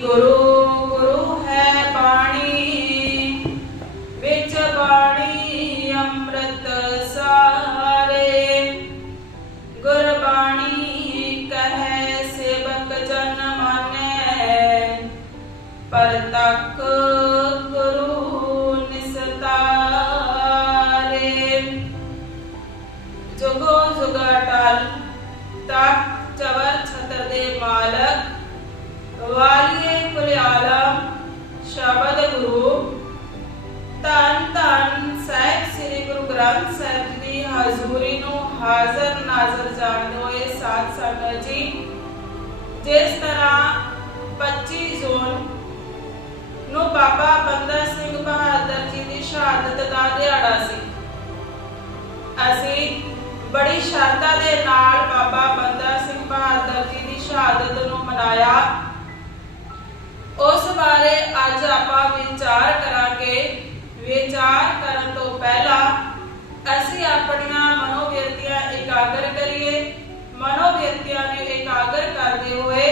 ਗੁਰੂ ਗੁਰੂ ਹੈ ਬਾਣੀ, ਵਿੱਚ ਬਾਣੀ ਅੰਮ੍ਰਿਤ ਸਾਰੇ। ਗੁਰਬਾਣੀ ਕਹੈ, ਸੇਵਕ ਜਨ ਮਾਨੈ, ਪਰ ਤੱਕ ਗੁਰੂ ਨਿਸਤਾਰੇ। ਜੁਗੋ ਜੁਗਾ ਟਲ ਚਵਰ ਛਤਰ ਦੇ ਮਾਲਕ ਵਾਲੀ ਕੁਲਿਆਲਮ ਸ਼ਬਦ ਗੁਰੂ, ਧੰਨ ਧੰਨ ਸਾਹਿਬ ਸ੍ਰੀ ਗੁਰੂ ਗ੍ਰੰਥ ਸਾਹਿਬ ਦੀ ਹਜ਼ੂਰੀ ਨੂੰ ਹਾਜ਼ਰ ਨਾਜ਼ਰ ਜਾਣਦੇ ਹੋਏ ਸਾਧ ਸੰਗਤ ਜੀ, ਜਿਸ ਤਰ੍ਹਾਂ 25 ਜੂਨ ਨੂੰ ਬਾਬਾ ਬੰਦਾ ਸਿੰਘ ਬਹਾਦਰ ਜੀ ਦੀ ਸ਼ਹਾਦਤ ਦਾ ਦਿਹਾੜਾ ਸੀ। ਅਸੀਂ ਬੜੀ ਸ਼ਰਧਾ ਦੇ ਨਾਲ ਬਾਬਾ ਬੰਦਾ ਸਿੰਘ ਬਹਾਦਰ ਜੀ ਦੀ ਸ਼ਹਾਦਤ ਨੂੰ ਮਨਾਇਆ। ਬਾਰੇ ਅੱਜ ਆਪਾਂ ਵਿਚਾਰ ਕਰਾਂਗੇ। ਵਿਚਾਰ ਕਰਨ ਤੋਂ ਪਹਿਲਾਂ ਅਸੀਂ ਆਪਣੀਆਂ ਮਨੋਵਿਰਤੀਆਂ ਇਕਾਗਰ ਕਰੀਏ। ਮਨੋਵਿਰਤੀਆਂ ਨੂੰ ਇਕਾਗਰ ਕਰਦੇ ਹੋਏ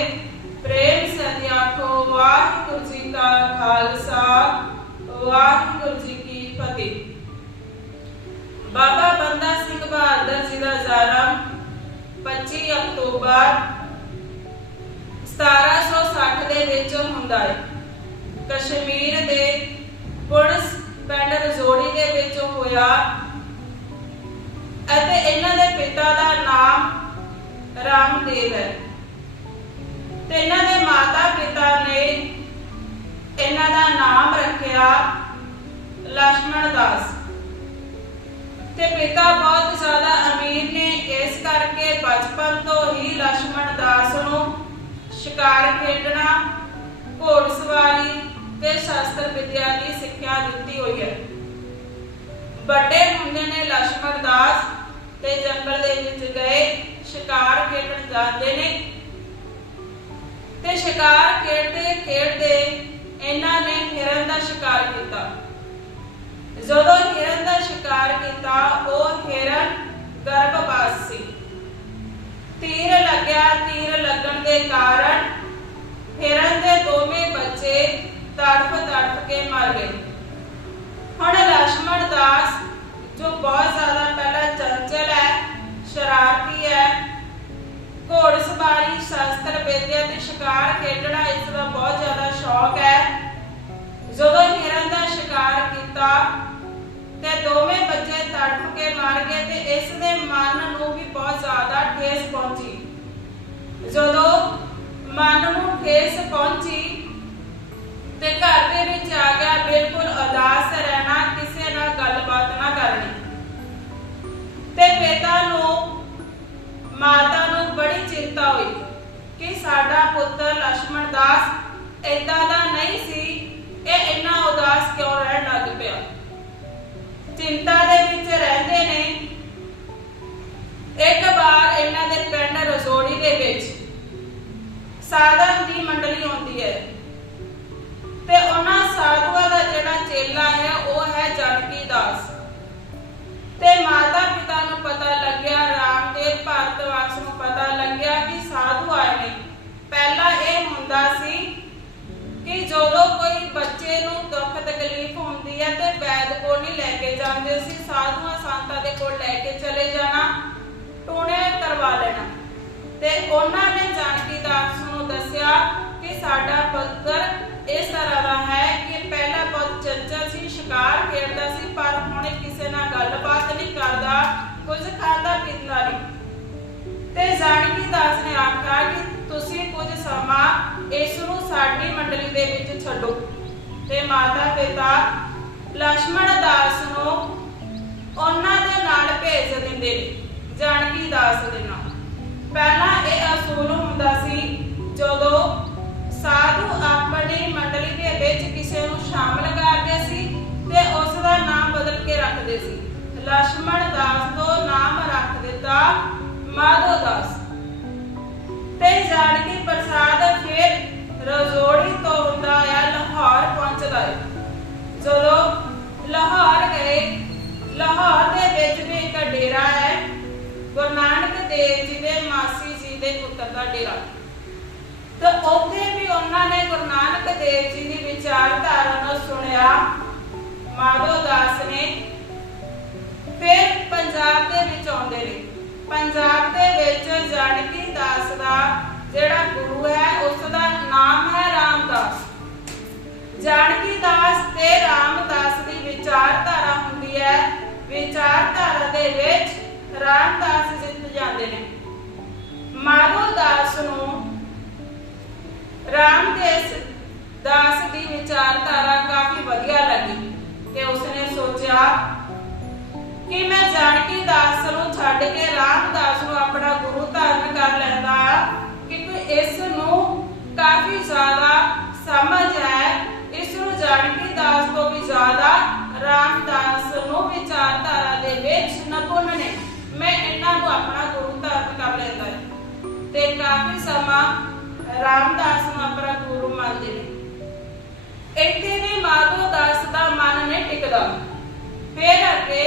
ਪ੍ਰੇਮ ਸਤਿ ਆਖੋ, ਵਾਹਿਗੁਰੂ ਜੀ ਕਾ ਖਾਲਸਾ, ਵਾਹਿਗੁਰੂ ਜੀ ਕੀ ਫਤਿਹ। ਬਾਬਾ ਬੰਦਾ ਸਿੰਘ ਬਹਾਦਰ ਜੀ ਦਾ ਜਨਮ 25 ਅਕਤੂਬਰ 1760 ਦੇ ਵਿੱਚ ਹੁੰਦਾ ਹੈ। ਕਸ਼ਮੀਰ ਦੇ ਪੁਲਿਸ ਪਿੰਡ ਰਜੋੜੀ ਦੇ ਵਿੱਚ ਹੋਇਆ ਅਤੇ ਇਹਨਾਂ ਦੇ ਪਿਤਾ ਦਾ ਨਾਮ ਰਾਮਦੇਵ ਹੈ। ਤੇ ਇਹਨਾਂ ਦੇ ਮਾਤਾ ਪਿਤਾ ਨੇ ਇਹਨਾਂ ਦਾ ਨਾਮ ਰੱਖਿਆ ਲక్ష్మణ ਦਾਸ। ਤੇ ਪਿਤਾ ਬਹੁਤ ਜ਼ਿਆਦਾ ਅਮੀਰ ਨੇ, ਇਸ ਕਰਕੇ ਬਚਪਨ ਤੋਂ ਹੀ ਲక్ష్మణ ਦਾਸ ਨੂੰ ਸ਼ਿਕਾਰ ਖੇਡਣਾ, ਘੋੜ ਸਵਾਰੀ ਤੇ ਸ਼ਾਸਤਰ ਵਿਦਿਆ ਦੀ ਸਿੱਖਿਆ ਦਿੱਤੀ ਹੋਈ ਹੈ। ਵੱਡੇ ਮੁੰਡੇ ਨੇ ਲక్ష్ਮਣ ਦਾਸ ਤੇ ਜੰਗਲ ਦੇ ਵਿੱਚ ਗਏ, ਸ਼ਿਕਾਰ ਖੇਡਣ ਜਾਂਦੇ ਨੇ। ਤੇ ਸ਼ਿਕਾਰ ਖੇਡਦੇ ਖੇਡਦੇ ਇਹਨਾਂ ਨੇ ਹਿਰਨ ਦਾ ਸ਼ਿਕਾਰ ਕੀਤਾ। ਜਦੋਂ ਹਿਰਨ ਦਾ ਸ਼ਿਕਾਰ ਕੀਤਾ, ਉਹ ਹਿਰਨ ਗਰਭਪਾਤ ਸੀ। ਤੀਰ ਲੱਗਿਆ, ਤੀਰ ਲੱਗਣ ਦੇ ਕਾਰਨ ਹਿਰਨ ਦੇ ਦੋਵੇਂ ਬੱਚੇ ਤੜਫ ਤੜਫ ਕੇ ਮਰ ਗਈ ਹੁਣ ਲక్ష్మణ ਦਾਸ, ਜੋ ਬਹੁਤ ਜ਼ਿਆਦਾ ਪਹਿਲਾਂ ਚੰਚਲ ਹੈ, ਸ਼ਰਾਰਤੀ ਹੈ, ਘੋੜ ਸਵਾਰੀ, ਸ਼ਸਤਰ ਵਿਦਿਆ ਤੇ ਸ਼ਿਕਾਰ ਖੇਡਣਾ ਇਸ ਦਾ ਬਹੁਤ ਜ਼ਿਆਦਾ ਸ਼ੌਕ ਹੈ। ਜਦੋਂ ਹਿਰਨ ਦਾ ਸ਼ਿਕਾਰ ਕੀਤਾ ਤੇ ਦੋਵੇਂ ਬੱਚੇ ਤੜਫ ਕੇ ਮਰ ਗਏ ਤੇ ਇਸ ਦੇ ਮਨ ਨੂੰ ਵੀ ਬਹੁਤ ਜ਼ਿਆਦਾ ਠੇਸ ਪਹੁੰਚੀ। ਜਦੋਂ ਮਨ ਨੂੰ ਠੇਸ ਪਹੁੰਚੀ ਤੇ ਘਰ ਦੇ ਵਿੱਚ ਆ ਗਿਆ, ਬਿਲਕੁਲ ਉਦਾਸ ਰਹਿਣਾ, ਕਿਸੇ ਨਾਲ ਗੱਲਬਾਤ ਨਾ ਕਰਨੀ। ਤੇ ਪਿਤਾ ਨੂੰ, ਮਾਤਾ ਨੂੰ ਬੜੀ ਚਿੰਤਾ ਹੋਈ ਕਿ ਸਾਡਾ ਪੁੱਤਰ ਲక్ష్మణ ਦਾਸ ਇਦਾਂ ਦਾ ਨਹੀਂ ਸੀ, ਇਹ ਇੰਨਾ ਉਦਾਸ ਕਿਉਂ ਰਹਿਣ ਲੱਗ ਪਿਆ? ਚਿੰਤਾ ਦੇ ਵਿੱਚ ਰਹਿੰਦੇ ਨੇ। ਇੱਕ ਵਾਰ ਇਹਨਾਂ ਦੇ ਪਿੰਡ ਰਜੋੜੀ ਦੇ ਵਿੱਚ ਸਾਦਾ ਜਾਨਕੀ ਦਾਸ? ਤੇ ਮਾਤਾ ਪਿਤਾ ਨੂੰ ਪਤਾ ਲੱਗਿਆ, ਰਾਮਦੇਵ ਭਾਰਤਵਾਸ ਨੂੰ ਪਤਾ ਲੱਗਿਆ ਕਿ ਸਾਧੂ ਆਏ ਨੇ। ਪਹਿਲਾਂ ਇਹ ਹੁੰਦਾ ਸੀ ਕਿ ਜਦੋਂ ਕੋਈ ਬੱਚੇ ਨੂੰ ਦੁੱਖ ਤਕਲੀਫ ਹੁੰਦੀ ਹੈ ਤੇ ਵੈਦ ਕੋਲ ਨਹੀਂ ਲੈ ਕੇ ਜਾਂਦੇ ਸੀ, ਸਾਧੂਆਂ ਸੰਤਾਂ ਦੇ ਕੋਲ ਲੈ ਕੇ ਚਲੇ ਜਾਣਾ, ਟੂਣੇ ਕਰਵਾ ਲੈਣਾ। ਤੇ ਉਹਨਾਂ ਨੇ ਜਾਨਕੀ ਦਾਸ ਨੂੰ ਦੱਸਿਆ ਕਿ ਸਾਡਾ ਪੁੱਤਰ ਇਸ ਤਰ੍ਹਾਂ ਦਾ ਹੈ ਕਿ ਪਹਿਲਾ ਬਹੁਤ ਚੰਚਲ ਸੀ, ਸ਼ਿਕਾਰ ਖੇਡਦਾ ਸੀ, ਪਰ ਹੁਣ ਕਿਸੇ ਨਾਲ ਗੱਲਬਾਤ ਨਹੀਂ ਕਰਦਾ, ਕੁਝ ਖਾਂਦਾ, ਪੀਂਦਾ ਨਹੀਂ। ਤੇ ਜਾਨਕੀ ਦਾਸ ਨੇ ਆਖਿਆ ਕਿ ਤੁਸੀਂ ਕੁਝ ਸਮਾਂ ਇਸ ਨੂੰ ਸਾਡੀ ਮੰਡਲੀ ਦੇ ਵਿੱਚ ਛੱਡੋ। ਤੇ ਮਾਤਾ ਪਿਤਾ ਲక్ష్మణ ਦਾਸ ਨੂੰ ਉਹਨਾਂ ਦੇ ਨਾਲ ਭੇਜ ਦਿੰਦੇ ਨੇ, ਜਾਨਕੀ ਦਾਸ ਦੇ ਨਾਲ। ਪਹਿਲਾਂ ਇਹ ਅਸੂਲ ਹੁੰਦਾ ਸੀ ਜਦੋਂ ਸਾਧੂ ਆਪਣੀ ਮੰਡਲੀ ਦੇ ਵਿੱਚ ਕਿਸੇ ਨੂੰ ਸ਼ਾਮਲ ਕਰਦੇ ਸੀ ਤੇ ਉਸ ਦਾ ਨਾਮ ਬਦਲ ਕੇ ਰੱਖਦੇ ਸੀ। ਲక్ష్మణ ਦਾਸ ਤੋਂ ਨਾਮ ਰੱਖ ਦਿੱਤਾ ਮਾਧੋ ਦਾਸ। ਤੇ ਜਾਨਕੀ ਪ੍ਰਸਾਦ ਫਿਰ ਰਜੋੜੀ ਤੋਂ ਹੁੰਦਾ ਆ ਲਾਹੌਰ ਪਹੁੰਚਦਾ ਹੈ ਜਦੋਂ ਲਾਹੌਰ ਗਏ, ਲਾਹੌਰ ਦੇ ਵਿੱਚ ਵੀ ਇੱਕ ਡੇਰਾ ਹੈ। ਗੁਰੂ ਨਾਨਕ ਦੇਵ ਜੀ ਦੇ ਮਾਸੀ ਜੀ ਦੇ ਪੁੱਤਰ ਦਾ ਡੇਰਾ। ਤੇ ਉੱਥੇ ਵੀ ਉਹਨਾਂ ਨੇ ਗੁਰੂ ਨਾਨਕ ਦੇਵ ਜੀ ਦੀ ਵਿਚਾਰਧਾਰਾ ਨੂੰ ਸੁਣਿਆ। ਮਾਧੋ ਦਾਸ ਨੇ ਫਿਰ ਪੰਜਾਬ ਦੇ ਵਿੱਚ ਆਉਂਦੇ ਨੇ ਪੰਜਾਬ ਦੇ ਵਿੱਚ ਜਾਨਕੀ ਦਾਸ ਦਾ ਜਿਹੜਾ ਗੁਰੂ ਹੈ, ਉਸ ਦਾ ਨਾਮ ਹੈ ਰਾਮਦਾਸ। ਜਾਨਕੀ ਦਾਸ ਤੇ ਰਾਮਦਾਸ ਦੀ ਵਿਚਾਰਧਾਰਾ ਹੁੰਦੀ ਹੈ। ਵਿਚਾਰਧਾਰਾ ਦੇ ਵਿੱਚ ਰਾਮਦਾਸ ਜਿੱਤ ਜਾਂਦੇ ਨੇ। ਮਾਧੋ ਦਾਸ ਨੂੰ ਰਾਮਦੇਸ ਦਾਸ ਦੀ ਵਿਚਾਰਧਾਰਾ ਕਾਫੀ ਵਧੀਆ ਲੱਗੀ ਤੇ ਉਸਨੇ ਸੋਚਿਆ ਕਿ ਮੈਂ ਜਾਨਕੀ ਦਾਸ ਨੂੰ ਛੱਡ ਕੇ ਰਾਮਦਾਸ ਨੂੰ ਆਪਣਾ ਗੁਰੂ ਧਾਰਨ ਕਰ ਲੈਂਦਾ ਕਿਉਂਕਿ ਇਸ ਨੂੰ ਕਾਫੀ ਜ਼ਿਆਦਾ ਸਮਝ ਹੈ ਇਸ ਨੂੰ ਜਾਨਕੀ ਦਾਸ ਤੋਂ ਵੀ ਜ਼ਿਆਦਾ ਰਾਮਦਾਸ ਨੂੰ ਵਿਚਾਰਧਾਰਾ ਦੇ ਵਿੱਚ ਨਿਪੁੰਨ ਨੇ ਮੈਂ ਇਹਨਾਂ ਨੂੰ ਆਪਣਾ ਗੁਰੂ ਧਾਰਨ ਕਰ ਲੈਂਦਾ ਹੈ ਤੇ ਕਾਫੀ ਸਮਾਂ ਰਾਮਦਾਸ ਨੂੰ ਆਪਣਾ ਗੁਰੂ ਮੰਨਦੇ ਨੇ ਇੱਥੇ ਵੀ ਮਾਧੋ ਦਾਸ ਦਾ ਮਨ ਨਹੀਂ ਟਿਕਦਾ। ਫਿਰ ਅੱਗੇ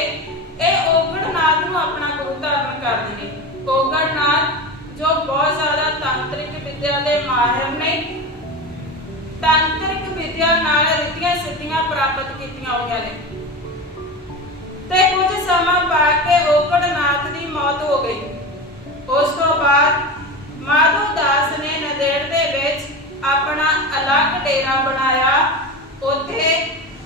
ਇਹ ਓਗੜਨਾਥ ਨੂੰ ਆਪਣਾ ਗੁਰੂ ਧਾਰਨ ਕਰਦੇ ਨੇ। ਓਗੜਨਾਥ ਜੋ ਬਹੁਤ ਜ਼ਿਆਦਾ ਤਾਂਤਰਿਕ ਵਿਦਿਆ ਦੇ ਮਾਹਿਰ ਨੇ, ਤਾਂਤਰਿਕ ਵਿਦਿਆ ਨਾਲ ਰਿੱਧੀਆਂ ਸਿੱਧੀਆਂ ਪ੍ਰਾਪਤ ਕੀਤੀਆਂ ਹੋਈਆਂ ਨੇ। ਤੇ ਕੁਝ ਸਮਾਂ ਪਾ ਕੇ ਓਗੜਨਾਥ ਦੀ ਮੌਤ ਹੋ ਗਈ। ਉਸ ਤੋਂ ਬਾਅਦ ਮਾਧੋ ਦਾਸ ਨੇ ਨਦੇੜ ਦੇ ਵਿੱਚ ਆਪਣਾ ਅਲੱਗ ਡੇਰਾ ਬਣਾਇਆ। ਉੱਥੇ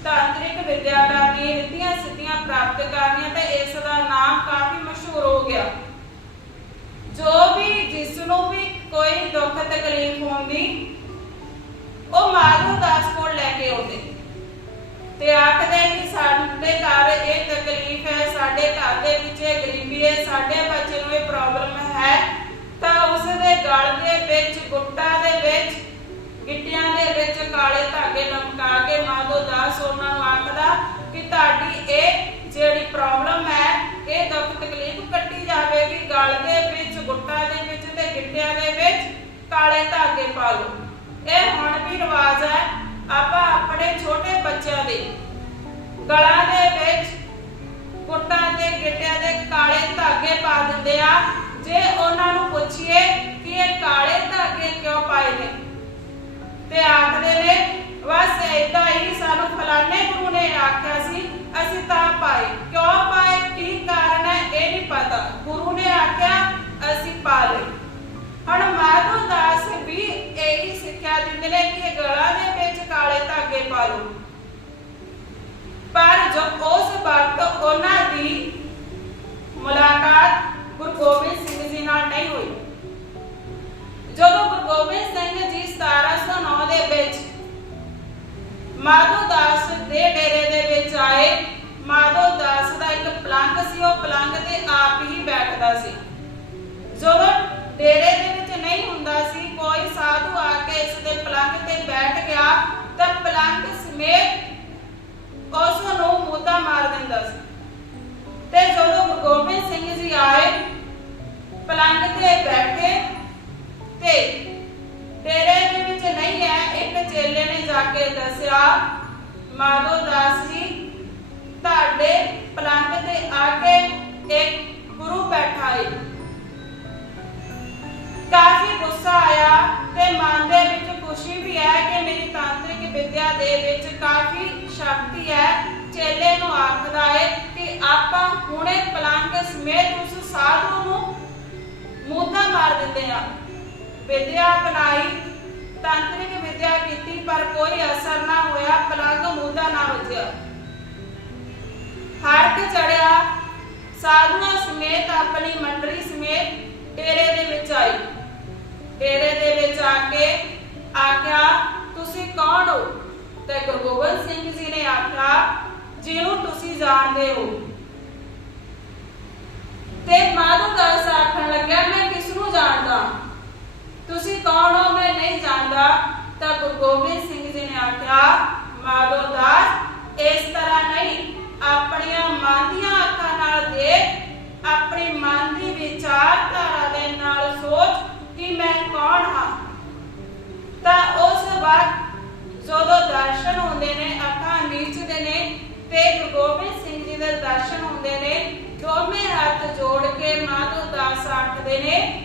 ਤਾਂਤਰਿਕ ਵਿਦਿਆ ਕਰਨੀ ਰਿੱਧੀਆਂ ਸਿੱਧੀਆਂ ਪ੍ਰਾਪਤ ਕਰਨੀਆਂ ਤੇ ਇਸ ਦਾ ਨਾਮ ਕਾਫੀ ਮਸ਼ਹੂਰ ਹੋ ਗਿਆ। ਜੋ ਵੀ ਜਿਸ ਨੂੰ ਵੀ ਕੋਈ ਦੁੱਖ ਤਕਲੀਫ ਹੁੰਦੀ, ਉਹ ਮਾਧੋ ਦਾਸ ਕੋਲ ਲੈ ਕੇ ਆਉਂਦੇ। ਤੇ ਆਖਦੇ ਕਿ ਸਾਡੇ ਘਰ ਇਹ ਤਕਲੀਫ ਹੈ, ਸਾਡੇ ਘਰ ਦੇ ਵਿੱਚ ਇਹ ਗਰੀਬੀ ਹੈ, ਸਾਡੇ ਬੱਚੇ ਨੂੰ ਇਹ ਪ੍ਰੋਬਲਮ ਹੈ ਤਾਂ ਉਸ ਦੇ ਗਲ ਦੇ ਵਿੱਚ, ਗੁੱਟਾਂ ਦੇ ਵਿੱਚ, ਗਿੱਟਿਆਂ ਦੇ ਵਿੱਚ ਕਾਲੇ ਧਾਗੇ ਲਮਕਾ ਕੇ ਮਾਧੋ ਦਾਸ ਉਹਨਾਂ ਨੂੰ ਆਖਦਾ ਕਿ ਤੁਹਾਡੀ ਇਹ ਜਿਹੜੀ ਪ੍ਰੋਬਲਮ ਹੈ, ਇਹ ਦੁੱਖ ਤਕਲੀਫ ਕੱਟੀ ਜਾਵੇਗੀ। ਗਲ ਦੇ ਵਿੱਚ, ਗੁੱਟਾਂ ਦੇ ਵਿੱਚ ਤੇ ਗਿੱਟਿਆਂ ਦੇ ਵਿੱਚ ਕਾਲੇ ਧਾਗੇ ਪਾ ਲਓ। ਇਹ ਹੁਣ ਵੀ ਰਿਵਾਜ ਹੈ, ਆਪਾਂ ਆਪਣੇ ਛੋਟੇ ਬੱਚਿਆਂ ਦੇ। ਗਲਾਂ ਦੇ ਵਿੱਚ, ਗੁੱਟਾਂ ਤੇ ਗਿੱਟਿਆਂ ਦੇ ਕਾਲੇ ਧਾਗੇ ਪਾ ਦਿੰਦੇ ਆ। ਜੇ ਉਹਨਾਂ ਨੂੰ ਪੁੱਛੀਏ ਕਿ ਇਹ ਕਾਲੇ ਧਾਗੇ ਕਿਉਂ ਪਾਏ ਨੇ? ਤੇ ਆਖਦੇ ਨੇ, ਬਸ ਏਦਾਂ ਹੀ ਸਾਨੂੰ ਫਲਾਣੇ ਗੁਰੂ ਨੇ ਆਖਿਆ ਸੀ, ਅਸੀਂ ਤਾਂ ਪਾਏ। ਕਿਉਂ ਪਾਏ? ਕੀ ਕਾਰਨ ਹੈ? ਇਹ ਨਹੀਂ ਪਤਾ। ਗੁਰੂ ਨੇ ਆਖਿਆ, ਅਸੀਂ ਪਾ ਲਏ। ਹੁਣ ਮਾਧੋ ਦਾਸ ਵੀ ਇਹੀ ਸਿੱਖਿਆ ਦਿੰਦੇ ਨੇ ਕਿ ਇਹ ਗਲਾਂ ਦੇ ਵਿੱਚ ਕਾਲੇ ਧਾਗੇ ਪਾ ਲਓ। ਪਰ ਜੋ ਉਸ ਵਕਤ ਉਹਨਾਂ ਦੀ ਮੁਲਾਕਾਤ ਗੁਰੂ ਗੋਬਿੰਦ ਸਿੰਘ ਜੀ ਨਾਲ ਨਹੀਂ ਹੋਈ ਜਦੋਂ ਗੁਰੂ ਗੋਬਿੰਦ ਸਿੰਘ ਜੀ 1709 ਦੇ ਵਿੱਚ ਮਾਧੋ ਦਾਸ ਦੇ ਡੇਰੇ ਦੇ ਵਿੱਚ ਆਏ, ਮਾਧੋ ਦਾਸ ਦਾ ਇੱਕ ਪਲੰਗ ਸੀ, ਉਹ ਪਲੰਗ ਤੇ ਆਪ ਹੀ ਬੈਠਦਾ ਸੀ। ਜਦੋਂ ਡੇਰੇ ਦੇ ਵਿੱਚ ਨਹੀਂ ਹੁੰਦਾ ਸੀ, ਕੋਈ ਸਾਧੂ ਆ ਕੇ ਇਸ ਦੇ ਪਲੰਗ ਤੇ ਬੈਠ ਗਿਆ, ਤਾਂ ਪਲੰਗ ਸਮੇਤ ਉਸ ਨੂੰ ਮੋਤਾ ਮਾਰ ਦਿੰਦਾ ਸੀ। ਤੇ ਜਦੋਂ ਗੁਰੂ ਗੋਬਿੰਦ ਸਿੰਘ ਜੀ ਆਏ, ਪਲੰਗ ਤੇ ਬੈਠ ਤੇ ਡੇਰੇ ਦੇ ਵਿੱਚ ਨਹੀਂ ਹੈ। ਇੱਕ ਚੇਲੇ ਨੇ ਜਾ ਕੇ ਦੱਸਿਆ, ਮਾਧੋ ਦਾਸ ਜੀ, ਤੁਹਾਡੇ ਪਲੰਗ ਤੇ ਆ ਕੇ ਇੱਕ ਗੁਰੂ ਬੈਠਾ ਹੈ ਕਾਫੀ ਗੁੱਸਾ ਆਇਆ ਤੇ ਮਨ ਦੇ ਵਿੱਚ ਖੁਸ਼ੀ ਵੀ ਹੈ ਕਿ ਮੇਰੀ ਤਾਂਤਰਿਕ ਵਿਦਿਆ ਦੇ ਵਿੱਚ ਕਾਫੀ ਸ਼ਕਤੀ ਹੈ। ਚੇਲੇ ਨੂੰ ਆਖਦਾ ਹੈ ਕਿ ਆਪਾਂ ਹੁਣੇ ਪਲੰਗ ਸਮੇਤ ਉਸ ਸਾਧੂ ਨੂੰ ਮੂਧਾ ਮਾਰ ਦਿੰਦੇ ਆ ਵਿਦਿਆ ਅਪਣਾਈ ਤਾਂਤਰਿਕ ਵਿਦਿਆ ਕੀਤੀ, ਪਰ ਕੋਈ ਅਸਰ ਨਾ ਹੋਇਆ ਪਲੰਗ ਮੂਧਾ ਨਾ ਵੱਜਿਆ। ਹਰਕ ਚੜਿਆ, ਸਾਧੂਆਂ ਸਮੇਤ ਆਪਣੀ ਮੰਡਲੀ ਸਮੇਤ ਡੇਰੇ ਦੇ ਵਿੱਚ ਆਈ। ਡੇਰੇ ਦੇ ਵਿੱਚ ਆ ਕੇ ਆਖਿਆ, ਤੁਸੀਂ ਕੌਣ ਹੋ? ਤੇ ਗੁਰੂ ਗੋਬਿੰਦ ਸਿੰਘ ਜੀ ਨੇ ਆਖਿਆ, ਜਿਹਨੂੰ ਤੁਸੀਂ ਜਾਣਦੇ ਹੋ। ਤੇ ਮਾਧੋ ਦਾਸ ਆਖਣ ਲੱਗਿਆ, ਮੈਂ ਕਿਸ ਨੂੰ ਜਾਣਦਾ? ਤੁਸੀਂ ਕੌਣ ਹੋ? ਮੈਂ ਨਹੀਂ ਜਾਣਦਾ। ਤਾਂ ਗੁਰੂ ਗੋਬਿੰਦ ਸਿੰਘ ਜੀ ਨੇ ਆਖਿਆ, ਮਾਧੋ ਦਾਸ, ਇਸ ਤਰ੍ਹਾਂ ਨਹੀਂ। ਆਪਣੀਆਂ ਮਨ ਦੀਆਂ ਅੱਖਾਂ ਨਾਲ ਦੇਖ, ਆਪਣੀ ਮਨ ਦੀ ਵਿਚਾਰਧਾਰਾ ਦੇ ਨਾਲ ਸੋਚ ਕਿ ਮੈਂ ਕੌਣ ਹਾਂ। ਤਾਂ ਉਸ ਵਕਤ ਜਦੋਂ ਦਰਸ਼ਨ ਹੁੰਦੇ ਨੇ, ਅੱਖਾਂ ਨੀਚਦੇ ਨੇ ਤੇ ਗੁਰੂ ਗੋਬਿੰਦ ਸਿੰਘ ਜੀ ਦੇ ਦਰਸ਼ਨ ਹੁੰਦੇ ਨੇ, ਦੋਵੇਂ ਹੱਥ ਜੋੜ ਕੇ ਮਾਧੋ ਦਾਸ ਆਖਦੇ ਨੇ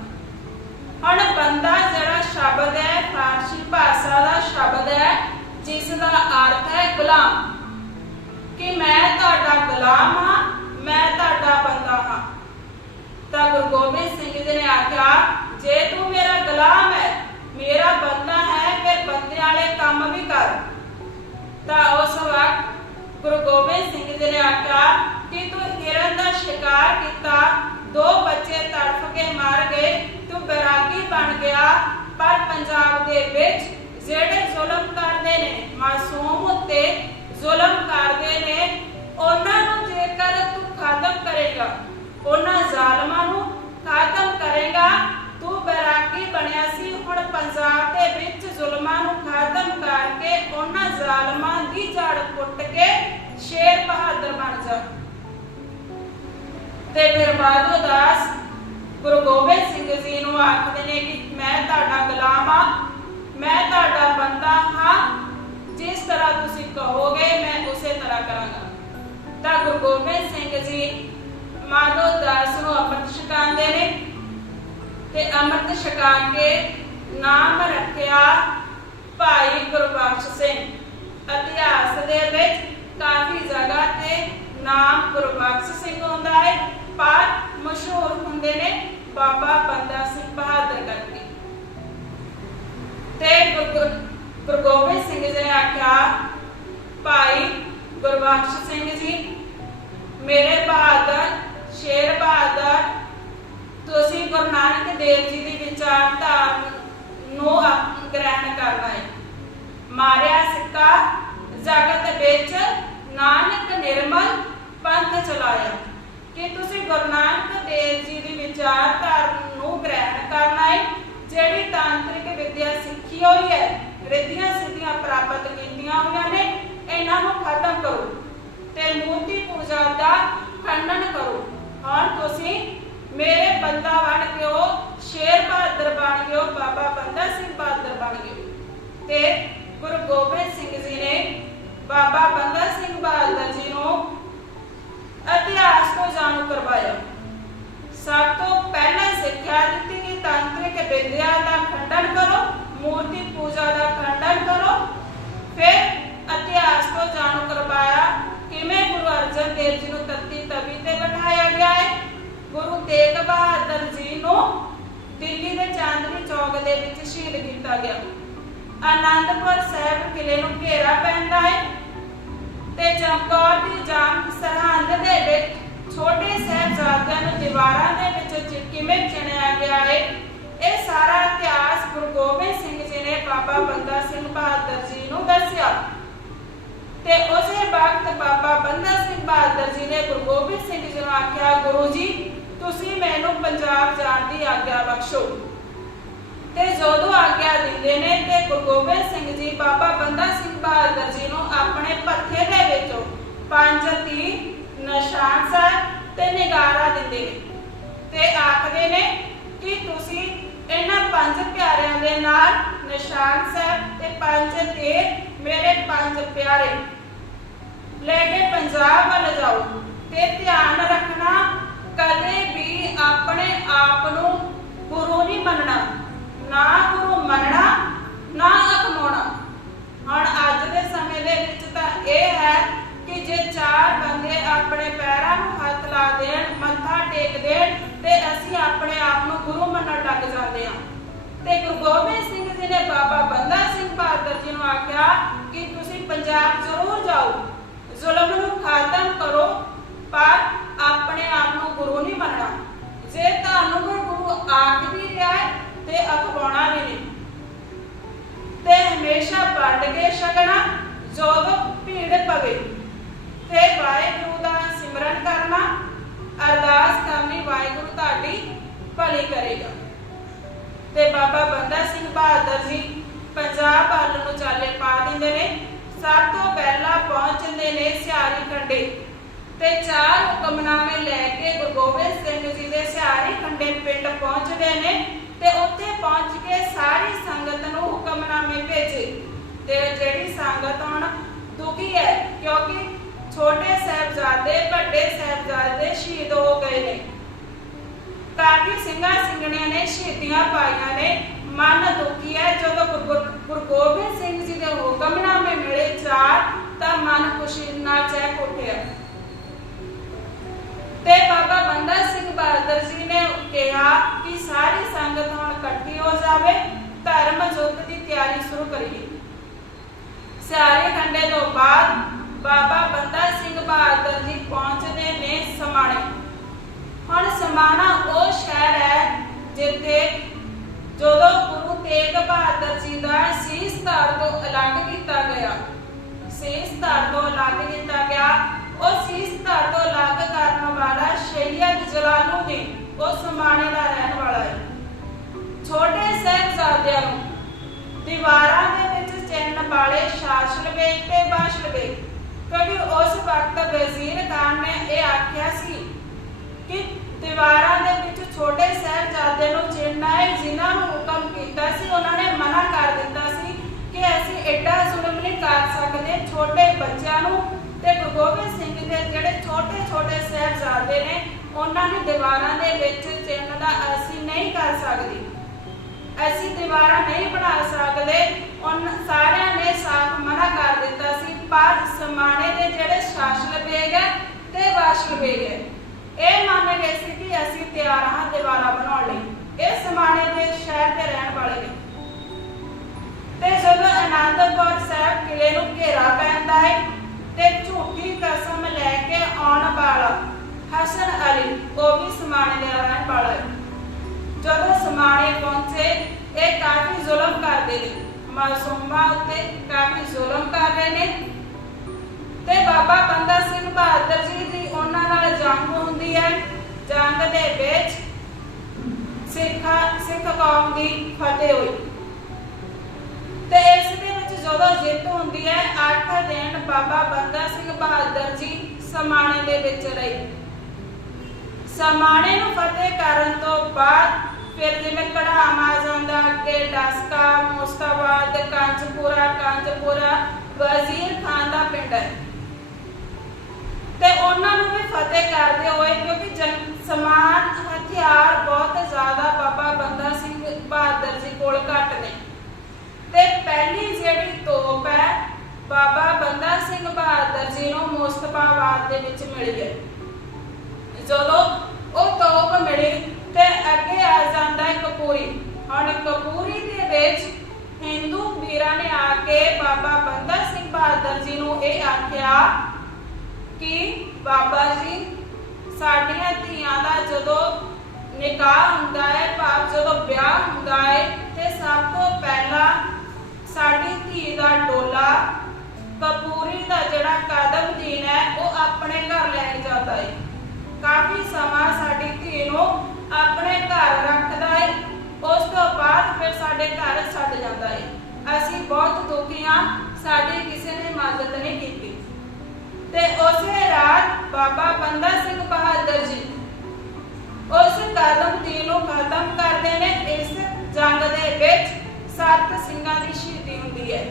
ਹੁਣ ਬੰਦਾ ਜਿਹੜਾ ਸ਼ਬਦ ਹੈ, ਫਾਰਸੀ ਭਾਸ਼ਾ ਦਾ ਸ਼ਬਦ ਹੈ, ਜਿਸ ਦਾ ਅਰਥ ਹੈ ਗੁਲਾਮ। ਕਿ ਮੈਂ ਤੁਹਾਡਾ ਗੁਲਾਮ ਹਾਂ, ਮੈਂ ਤੁਹਾਡਾ ਬੰਦਾ ਹਾਂ। ਤਾਂ ਗੁਰੂ ਸਿੰਘ ਜੀ ਨੇ ਆਖਿਆ, ਜੇ ਤੂੰ ਮੇਰਾ ਗੁਲਾਮ ਹੈ, ਮੇਰਾ ਬੰਦਾ ਹੈ, ਫਿਰ ਬੰਦੇ ਵਾਲੇ ਕੰਮ ਵੀ ਕਰ। ਤਾਂ ਉਸ ਵਕਤ ਗੁਰੂ ਗੋਬਿੰਦ ਸਿੰਘ ਜੀ ਨੇ ਆਖਿਆ, ਕਿ ਤੂੰ ਹਿਰਨ ਦਾ ਸ਼ਿਕਾਰ ਕੀਤਾ, ਦੋ ਬੱਚੇ ਤੜਫ ਕੇ ਮਾਰ ਗਏ ਬੈਰਾਗੀ ਬਣ ਗਿਆ, ਪਰ ਪੰਜਾਬ ਦੇ ਵਿੱਚ ਜਿਹੜੇ ਜ਼ੁਲਮ ਕਰਦੇ ਨੇ, ਮਾਸੂਮ ਉੱਤੇ ਜ਼ੁਲਮ ਕਰਦੇ ਨੇ, ਉਹਨਾਂ ਨੂੰ ਜੇਕਰ ਤੂੰ ਖਤਮ ਕਰੇਗਾ, ਉਹਨਾਂ ਜ਼ਾਲਮਾਂ ਨੂੰ ਖਤਮ ਕਰੇਗਾ, ਤੂੰ ਬੈਰਾਗੀ ਬਣਿਆ ਸੀ, ਹੁਣ ਪੰਜਾਬ ਦੇ ਵਿੱਚ ਜ਼ੁਲਮਾਂ ਨੂੰ ਖਤਮ ਕਰਕੇ ਉਹਨਾਂ ਜ਼ਾਲਮਾਂ ਦੀ ਜੜ ਪੁੱਟ ਕੇ ਸ਼ੇਰ ਬਹਾਦਰ ਬਣ ਜਾ। ਤੇ ਫਿਰ ਬਾਦੋ ਦਾਸ ਗੁਰੂ ਗੋਬਿੰਦ ਸਿੰਘ ਜੀ ਨੂੰ ਆਖਦੇ ਨੇ ਕਿ ਮੈਂ ਤੁਹਾਡਾ ਗੁਲਾਮ ਆ ਮੈਂ ਤੁਹਾਡਾ ਬੰਦਾ ਹਾਂ। ਜਿਸ ਤਰ੍ਹਾਂ ਤੁਸੀਂ ਕਹੋਗੇ, ਮੈਂ ਉਸੇ ਤਰ੍ਹਾਂ ਕਰਾਂਗਾ। ਤਾਂ ਗੁਰੂ ਗੋਬਿੰਦ ਸਿੰਘ ਜੀ ਮਾਧੋ ਦਾਸ ਨੂੰ ਅੰਮ੍ਰਿਤ ਛਕਾਉਂਦੇ ਨੇ ਤੇ ਅੰਮ੍ਰਿਤ ਛਕਾ ਕੇ ਨਾਮ ਰੱਖਿਆ ਭਾਈ ਗੁਰਬਖਸ਼ ਸਿੰਘ। ਇਤਿਹਾਸ ਦੇ ਵਿੱਚ ਕਾਫੀ ਜਗ੍ਹਾ ਤੇ ਨਾਮ ਗੁਰਬਖਸ਼ ਸਿੰਘ ਹੁੰਦਾ ਹੈ, ਪਰ ਮਸ਼ਹੂਰ ਹੁੰਦੇ ਨੇ ਬਾਬਾ ਬੰਦਾ ਸਿੰਘ ਬਹਾਦਰ ਕਰਕੇ। ਤੇ ਗੁਰੂ ਗੋਬਿੰਦ ਸਿੰਘ ਜੀ ਨੇ ਆਖਿਆ, ਭਾਈ ਗੁਰਬਖਸ਼ ਸਿੰਘ ਜੀ, ਮੇਰੇ ਬਹਾਦਰ, ਸ਼ੇਰ ਬਹਾਦਰ, ਤੁਸੀਂ ਗੁਰੂ ਨਾਨਕ ਦੇਵ ਜੀ ਦੀ ਵਿਚਾਰਧਾਰਾ ਨੂੰ ਗ੍ਰਹਿਣ ਕਰਨਾ ਹੈ ਮਾਰਿਆ ਸਿੱਕਾ, ਜਗਤ ਵਿੱਚ ਨਾਨਕ ਨਿਰਮਲ ਪੰਥ ਚਲਾਇਆ। ਕਿ ਤੁਸੀਂ ਗੁਰੂ ਨਾਨਕ ਦੇਵ ਜੀ ਦੀ ਵਿਚਾਰਧਾਰਾ ਨੂੰ ਗ੍ਰਹਿਣ ਕਰਨਾ ਹੈ ਜਿਹੜੀ ਤਾਂਤਰਿਕ ਵਿਦਿਆ ਸਿੱਖੀ ਹੋਈ ਹੈ, ਰਿੱਧੀਆਂ ਸਿੱਧੀਆਂ ਪ੍ਰਾਪਤ ਕੀਤੀਆਂ ਹੋਈਆਂ ਨੇ, ਇਹਨਾਂ ਨੂੰ ਖਤਮ ਕਰੋ ਤੇ ਮੂਰਤੀ ਪੂਜਾ ਦਾ ਖੰਡਨ ਕਰੋ। ਹੁਣ ਤੁਸੀਂ ਮੇਰੇ ਬੰਦਾ ਬਣ ਕੇ ਉਹ ਸ਼ੇਰ ਬਹਾਦਰ ਬਣ ਗਏ ਹੋ, ਬਾਬਾ ਬੰਦਾ ਸਿੰਘ ਬਹਾਦਰ ਬਣ ਗਏ ਤੇ ਗੁਰੂ ਗੋਬਿੰਦ ਸਿੰਘ ਜੀ ਨੇ ਬਾਬਾ ਬੰਦਾ ਸਿੰਘ ਬਹਾਦਰ ਜੀ ਨੂੰ ਇਤਿਹਾਸ ਤੋਂ ਜਾਣੂ ਕਰਵਾਇਆ। ਸਭ ਤੋਂ ਪਹਿਲਾਂ ਸਿੱਖਿਆ ਦਿੱਤੀ ਕਿ ਤਾਂਤਰਿਕ ਵਿਦਿਆ ਦਾ ਖੰਡਨ ਕਰੋ, ਮੂਰਤੀ ਪੂਜਾ ਦਾ ਖੰਡਨ ਕਰੋ। ਫਿਰ ਇਤਿਹਾਸ ਤੋਂ ਜਾਣੂ ਕਰਵਾਇਆ ਕਿਵੇਂ ਗੁਰੂ ਅਰਜਨ ਦੇਵ ਜੀ ਨੂੰ ਤੱਤੀ ਤਵੀ ਤੇ ਬਿਠਾਇਆ ਗਿਆ ਹੈ। ਗੁਰੂ ਤੇਗ ਬਹਾਦਰ ਜੀ ਨੂੰ ਦਿੱਲੀ ਦੇ ਚਾਂਦਨੀ ਚੌਕ ਦੇ ਵਿੱਚ ਸ਼ਹੀਦ ਕੀਤਾ ਗਿਆ। ਆਨੰਦਪੁਰ ਸਾਹਿਬ ਕਿਲੇ ਨੂੰ ਘੇਰਾ ਪੈਂਦਾ ਹੈ। ਤੇ ਚਮਕੌਰ ਦੀ ਜੰਗ ਸਰਹੰਦ ਦੇ ਵਿੱਚ ਛੋਟੇ ਸਾਹਿਬਜ਼ਾਦਿਆਂ ਨੂੰ ਦੀਵਾਰਾਂ ਦੇ ਵਿੱਚ ਕਿਵੇਂ ਚਿਣਿਆ ਗਿਆ ਹੈ ਇਹ ਸਾਰਾ ਇਤਿਹਾਸ ਗੁਰੂ ਗੋਬਿੰਦ ਸਿੰਘ ਜੀ ਨੇ ਬਾਬਾ ਬੰਦਾ ਸਿੰਘ ਬਹਾਦਰ ਜੀ ਨੂੰ ਦੱਸਿਆ। ਤੇ ਉਸੇ ਵਕਤ ਬਾਬਾ ਬੰਦਾ ਸਿੰਘ ਬਹਾਦਰ ਜੀ ਨੇ ਗੁਰੂ ਗੋਬਿੰਦ ਸਿੰਘ ਜੀ ਨੂੰ ਆਖਿਆ, ਗੁਰੂ ਜੀ, ਤੁਸੀਂ ਮੈਨੂੰ ਪੰਜਾਬ ਜਾਣ ਦੀ ਆਗਿਆ ਬਖਸ਼ੋ। ਤੇ ਜਦੋਂ ਆਗਿਆ ਦਿੰਦੇ ਨੇ ਤੇ ਗੁਰੂ ਗੋਬਿੰਦ ਸਿੰਘ ਜੀ ਬਾਬਾ ਬੰਦਾ ਸਿੰਘ ਬਹਾਦਰ ਜੀ ਨੂੰ ਆਪਣੇ ਪੱਥੇ ਦੇ ਪੰਜ ਤੀ ਨਿਸ਼ਾਨ ਸਾਹਿਬ ਤੇ ਨਿਗਾਰਾ ਦਿੰਦੇ ਨੇ। ਤੇ ਆਖਦੇ ਨੇ ਕਿ ਤੁਸੀਂ ਇਹਨਾਂ ਪੰਜ ਪਿਆਰਿਆਂ ਦੇ ਨਾਲ ਨਿਸ਼ਾਨ ਸਾਹਿਬ ਤੇ ਪੰਜ ਤੇ ਮੇਰੇ ਪੰਜ ਪਿਆਰੇ ਲੈ ਕੇ ਪੰਜਾਬ ਵੱਲ ਜਾਓ ਤੇ ਧਿਆਨ ਰੱਖਣਾ, ਕਦੇ ਵੀ ਆਪਣੇ ਆਪ ਨੂੰ ਗੁਰੂ ਨਹੀਂ ਮੰਨਣਾ, ਨਾ ਗੁਰੂ ਮੰਨਣਾ, ਨਾ ਅਖਮਾਉਣਾ। ਹੁਣ ਅੱਜ ਦੇ ਸਮੇਂ ਦੇ ਵਿੱਚ ਤਾਂ ਇਹ ਹੈ ਕਿ ਜੇ ਚਾਰ ਬੰਦੇ ਆਪਣੇ ਪੈਰਾਂ ਨੂੰ ਹੱਥ ਲਾ ਦੇਣ, ਮੱਥਾ ਟੇਕ ਦੇਣ, ਤੇ ਅਸੀਂ ਆਪਣੇ ਆਪ ਨੂੰ ਗੁਰੂ ਮੰਨਣ ਲੱਗ ਜਾਂਦੇ ਹਾਂ। ਤੇ ਗੁਰੂ ਗੋਬਿੰਦ ਸਿੰਘ ਜੀ ਨੇ ਬਾਬਾ ਬੰਦਾ ਸਿੰਘ ਬਹਾਦਰ ਜੀ ਨੂੰ ਆਖਿਆ ਕਿ ਤੁਸੀਂ ਪੰਜਾਬ ਜ਼ਰੂਰ ਜਾਓ। ਜ਼ੁਲਮ ਨੂੰ ਖਤਮ ਕਰੋ, ਪਰ ਆਪਣੇ ਆਪ ਨੂੰ ਗੁਰੂ ਨਹੀਂ ਮੰਨਣਾ। ਜੇ ਤੁਹਾਨੂੰ ਕੋਈ ਗੁਰੂ ਆਖ ਵੀ ਰਿਹਾ ਤੇ ਅਖਵਾਉਣਾ ਵੀ ਨਹੀਂ। ਤੇ ਹਮੇਸ਼ਾ ਵੰਡ ਕੇ ਛਕਣਾ, ਜਦੋਂ ਭੀੜ ਪਵੇ ਤੇ ਵਾਹਿਗੁਰੂ ਦਾ ਸਿਮਰਨ ਕਰਨਾ ਅਰਦਾਸ ਕਰਨੀ ਵਾਹਿਗੁਰੂ ਤੁਹਾਡੀ ਭਲੀ ਕਰੇਗਾ। ਤੇ ਬਾਬਾ ਬੰਦਾ ਸਿੰਘ ਬਹਾਦਰ ਜੀ ਪੰਜਾਬ ਵੱਲ ਨੂੰ ਚਾਲੇ ਪਾ ਦਿੰਦੇ ਨੇ। ਸਭ ਤੋਂ ਪਹਿਲਾਂ ਪਹੁੰਚਦੇ ਨੇ ਸਿਆਰੀ ਖੰਡੇ ਤੇ ਚਾਰ ਹੁਕਮਨਾਮੇ ਲੈ ਕੇ ਗੁਰੂ ਗੋਬਿੰਦ ਸਿੰਘ ਜੀ ਦੇ ਸਿਆਰੀ ਕੰਡੇ ਪਿੰਡ ਪਹੁੰਚਦੇ ਨੇ ਤੇ ਉੱਥੇ ਪਹੁੰਚ ਕੇ ਸਾਰੀ ਸੰਗਤ ਨੂੰ ਹੁਕਮਨਾਮੇ ਭੇਜੇ। ਤੇ ਜਿਹੜੀ ਸੰਗਤ ਹੁਣ ਛੋਟੇ ਸਾਹਿਬਜ਼ਾਦੇ, ਵੱਡੇ ਸਾਹਿਬਜ਼ਾਦੇ ਸ਼ਹੀਦ ਹੋ ਗਏ ਨੇ। ਕਾਫੀ ਸਿੰਘਾਂ ਸਿੰਘਣੀਆਂ ਨੇ ਸ਼ਹੀਦੀਆਂ ਪਾਈਆਂ ਨੇ, ਮਨ ਦੁਖੀ ਹੈ। ਜਦੋਂ ਗੁਰੂ ਗੋਬਿੰਦ ਸਿੰਘ ਜੀ ਦੇ ਹੁਕਮਨਾਮੇ ਮਿਲੇ ਚਾਰ, ਤਾਂ ਮਨ ਖੁਸ਼ੀ ਨਾਲ ਚਹਿਕ ਉੱਠਿਆ। ਤੇ ਬਾਬਾ ਬੰਦਾ ਸਿੰਘ ਬਹਾਦਰ ਜੀ ਨੇ ਕਿਹਾ ਕਿ ਸਾਰੀ ਸੰਗਤ ਹੁਣ ਇਕੱਠੀ ਹੋ ਜਾਵੇ, ਧਰਮ ਯੁੱਧ ਦੀ ਤਿਆਰੀ ਸ਼ੁਰੂ ਕਰੀਏ। ਸਿਆਰੇ ਕੰਡੇ ਤੋਂ ਬਾਅਦ ਬਾਬਾ ਬੰਦਾ ਸਿੰਘ ਬਹਾਦਰ ਜੀ ਪਹੁੰਚਦੇ ਨੇ ਸਮਾਣੇ। ਹੁਣ ਸਮਾਣਾ ਉਹ ਸ਼ਹਿਰ ਹੈ ਜਿੱਥੇ ਜਦੋਂ ਗੁਰੂ ਤੇਗ ਬਹਾਦਰ ਜੀ ਦਾ ਸੀਸ ਧੜ ਤੋਂ ਅਲੱਗ ਕੀਤਾ ਗਿਆ, ਸੀਸ ਧੜ ਤੋਂ ਅਲੱਗ ਕੀਤਾ ਗਿਆ, ਉਹ ਸੀਸ ਧੜ ਤੋਂ ਅਲੱਗ ਕਰਨ ਵਾਲਾ ਸ਼ਹੀਦ ਨੇ ਉਹ ਸਮਾਣੇ ਦਾ ਰਹਿਣ ਵਾਲਾ ਹੈ। ਛੋਟੇ ਸਾਹਿਬਜ਼ਾਦਿਆਂ ਨੂੰ ਦੀਵਾਰਾਂ ਦੇ ਵਿੱਚ ਚਿੰਨ ਵਾਲੇ ਸ਼ਾਸਨ ਵੇਖ ਤੇ ਬਾਸ਼ਲ ਵੇਖ ਕਿਉਂਕਿ ਉਸ ਵਕਤ ਵਜ਼ੀਰ ਖਾਨ ਨੇ ਇਹ ਆਖਿਆ ਸੀ ਕਿ ਦੀਵਾਰਾਂ ਦੇ ਵਿੱਚ ਛੋਟੇ ਸਾਹਿਬਜ਼ਾਦੇ ਨੂੰ ਚਿੰਨ੍ਹ ਹੈ ਜਿਨ੍ਹਾਂ ਨੂੰ ਹੁਕਮ ਕੀਤਾ ਸੀ, ਉਹਨਾਂ ਨੇ ਮਨਾ ਕਰ ਦਿੱਤਾ ਸੀ ਕਿ ਅਸੀਂ ਐਡਾ ਜ਼ੁਲਮ ਨਹੀਂ ਕਰ ਸਕਦੇ, ਛੋਟੇ ਬੱਚਿਆਂ ਨੂੰ ਤੇ ਗੁਰੂ ਗੋਬਿੰਦ ਸਿੰਘ ਦੇ ਜਿਹੜੇ ਛੋਟੇ ਛੋਟੇ ਸਾਹਿਬਜ਼ਾਦੇ ਨੇ, ਉਹਨਾਂ ਨੂੰ ਦੀਵਾਰਾਂ ਦੇ ਵਿੱਚ ਚਿੰਨ੍ਹ ਦਾ ਅਸੀਂ ਨਹੀਂ ਕਰ ਸਕਦੇ। ਅਸੀਂ ਦੀਵਾਰਾਂ ਨਹੀਂ ਬਣਾ ਸਕਦੇ। ਉਨ ਸਾਰਿਆਂ ਨੇ ਸਾਫ਼ ਮਨਾ ਕਰ ਦਿੱਤਾ ਸੀ, ਪਰ ਸਮਾਣੇ ਦੇ ਜਿਹੜੇ ਸ਼ਾਸਨ ਵੇਗ ਤੇ ਵਾਸ਼ਲ ਵੇਗ ਇਹ ਮੰਨ ਗਏ ਸੀ ਕਿ ਅਸੀਂ ਤਿਆਰ ਹਾਂ ਦੀਵਾਰਾਂ ਬਣਾਉਣ ਲਈ। ਇਹ ਸਮਾਣੇ ਦੇ ਸ਼ਹਿਰ ਦੇ ਰਹਿਣ ਵਾਲੇ ਨੇ। ਤੇ ਜਦੋਂ ਆਨੰਦਪੁਰ ਸਾਹਿਬ ਕਿਲੇ ਨੂੰ ਘੇਰਾ ਪੈਂਦਾ ਹੈ ਤੇ ਝੂਠੀ ਕਸਮ ਲੈ ਕੇ ਆਉਣ ਵਾਲਾ ਹਸਨ ਅਲੀ, ਉਹ ਵੀ ਸਮਾਣੇ ਦਾ ਰਹਿਣ ਵਾਲਾ ਹੈ। ਜਦੋਂ ਸਮਾਣੇ ਪਹੁੰਚੇ, ਇਹ ਕਾਫੀ ਜ਼ੁਲਮ ਕਰਦੇ ਨੇ। ਮਾਸੂਮਾਂ ਉੱਤੇ ਕਾਫੀ ਜ਼ੁਲਮ ਕਰ ਰਹੇ ਨੇ। ਤੇ ਬਾਬਾ ਬੰਦਾ ਸਿੰਘ ਬਹਾਦਰ ਜੀ ਦੀ ਉਹਨਾਂ ਨਾਲ ਜੰਗ ਹੁੰਦੀ ਹੈ। ਜੰਗ ਦੇ ਵਿੱਚ ਸਿੱਖਾਂ, ਸਿੱਖ ਕੌਮ ਦੀ ਫਤਿਹ ਹੋਈ। ਤੇ ਇਸ ਦੇ ਵਿੱਚ ਜਦੋਂ ਜਿੱਤ ਹੁੰਦੀ ਹੈ 8 ਦਿਨ ਬਾਬਾ ਬੰਦਾ ਸਿੰਘ ਬਹਾਦਰ ਜੀ ਸਮਾਣੇ ਦੇ ਵਿੱਚ ਰਹੇ। ਸਮਾਣੇ ਨੂੰ ਫਤਿਹ ਕਰਨ ਤੋਂ ਬਾਅਦ ਫਿਰ ਜਿਵੇਂ ਕੜਾਮ ਜਾਂਦਾ ਅੱਗੇ ਡਸਕਾ ਮੁਸਤਾਬਾਦ ਕੰਚਪੁਰਾ ਕੰਚਪੁਰਾ ਵਜ਼ੀਰ ਖਾਨ ਦਾ ਪਿੰਡ ਹੈ। ਤੇ ਉਹਨਾਂ ਨੂੰ ਵੀ ਫਤਿਹ ਕਰਦੇ ਹੋਏ ਕਿਉਂਕਿ ਜੰਗ ਸਮਾਨ, ਹਥਿਆਰ ਬਹੁਤ ਜ਼ਿਆਦਾ ਬਾਬਾ ਬੰਦਾ ਸਿੰਘ ਬਹਾਦਰ ਜੀ ਕੋਲ ਘੱਟ ਨੇ। ਤੇ ਪਹਿਲੀ ਜਿਹੜੀ ਤੋਪ ਹੈ, ਬਾਬਾ ਬੰਦਾ ਸਿੰਘ ਬਹਾਦਰ ਜੀ ਨੂੰ ਮੁਸਤਫਾਬਾਦ ਦੇ ਵਿੱਚ ਮਿਲੀ ਹੈ। ਜਦੋਂ ਉਹ ਤੋਪ ਮਿਲੀ ਤੇ ਅੱਗੇ ਆ ਜਾਂਦਾ ਹੈ ਕਪੂਰੀ ਹੁਣ ਕਪੂਰੀ ਦੇ ਵਿੱਚ ਹਿੰਦੂ ਵੀਰਾਂ ਨੇ ਆ ਕੇ ਬਾਬਾ ਬੰਦਾ ਸਿੰਘ ਬਹਾਦਰ ਜੀ ਨੂੰ ਇਹ ਆਖਿਆ ਕਿ ਬਾਬਾ ਜੀ, ਸਾਡੀਆਂ ਧੀਆਂ ਦਾ ਜਦੋਂ ਨਿਕਾਹ ਹੁੰਦਾ ਹੈ, ਭਾਵ ਜਦੋਂ ਵਿਆਹ ਹੁੰਦਾ ਹੈ, ਤੇ ਸਭ ਤੋਂ ਪਹਿਲਾਂ ਸਾਡੀ ਧੀ ਦਾ ਡੋਲਾ ਕਪੂਰੀ ਦਾ ਜਿਹੜਾ ਕਦਮ ਦੀਨ ਹੈ, ਉਹ ਆਪਣੇ ਘਰ ਲੈ ਕੇ ਜਾਂਦਾ ਹੈ। ਕਾਫੀ ਸਮਾਂ ਸਾਡੀ ਧੀ ਨੂੰ ਆਪਣੇ ਘਰ ਰੱਖਦਾ ਹੈ ਉਸ ਤੋਂ ਬਾਅਦ ਫਿਰ ਸਾਡੇ ਘਰ ਛੱਡ ਜਾਂਦਾ ਹੈ ਅਸੀਂ ਬਹੁਤ ਦੁਖੀ ਹਾਂ ਸਾਡੀ ਕਿਸੇ ਨੇ ਮਦਦ ਨਹੀਂ ਕੀਤੀ। ਤੇ ਉਸੇ ਰਾਤ ਬਾਬਾ ਬੰਦਾ ਸਿੰਘ ਬਹਾਦਰ ਜੀ ਉਸ ਕਦਮ ਦੀ ਨੂੰ ਖਤਮ ਕਰਦੇ ਨੇ, ਇਸ ਜੰਗ ਦੇ ਵਿੱਚ ਸੱਤ ਸਿੰਘਾਂ ਦੀ ਸ਼ਹੀਦੀ ਹੁੰਦੀ ਹੈ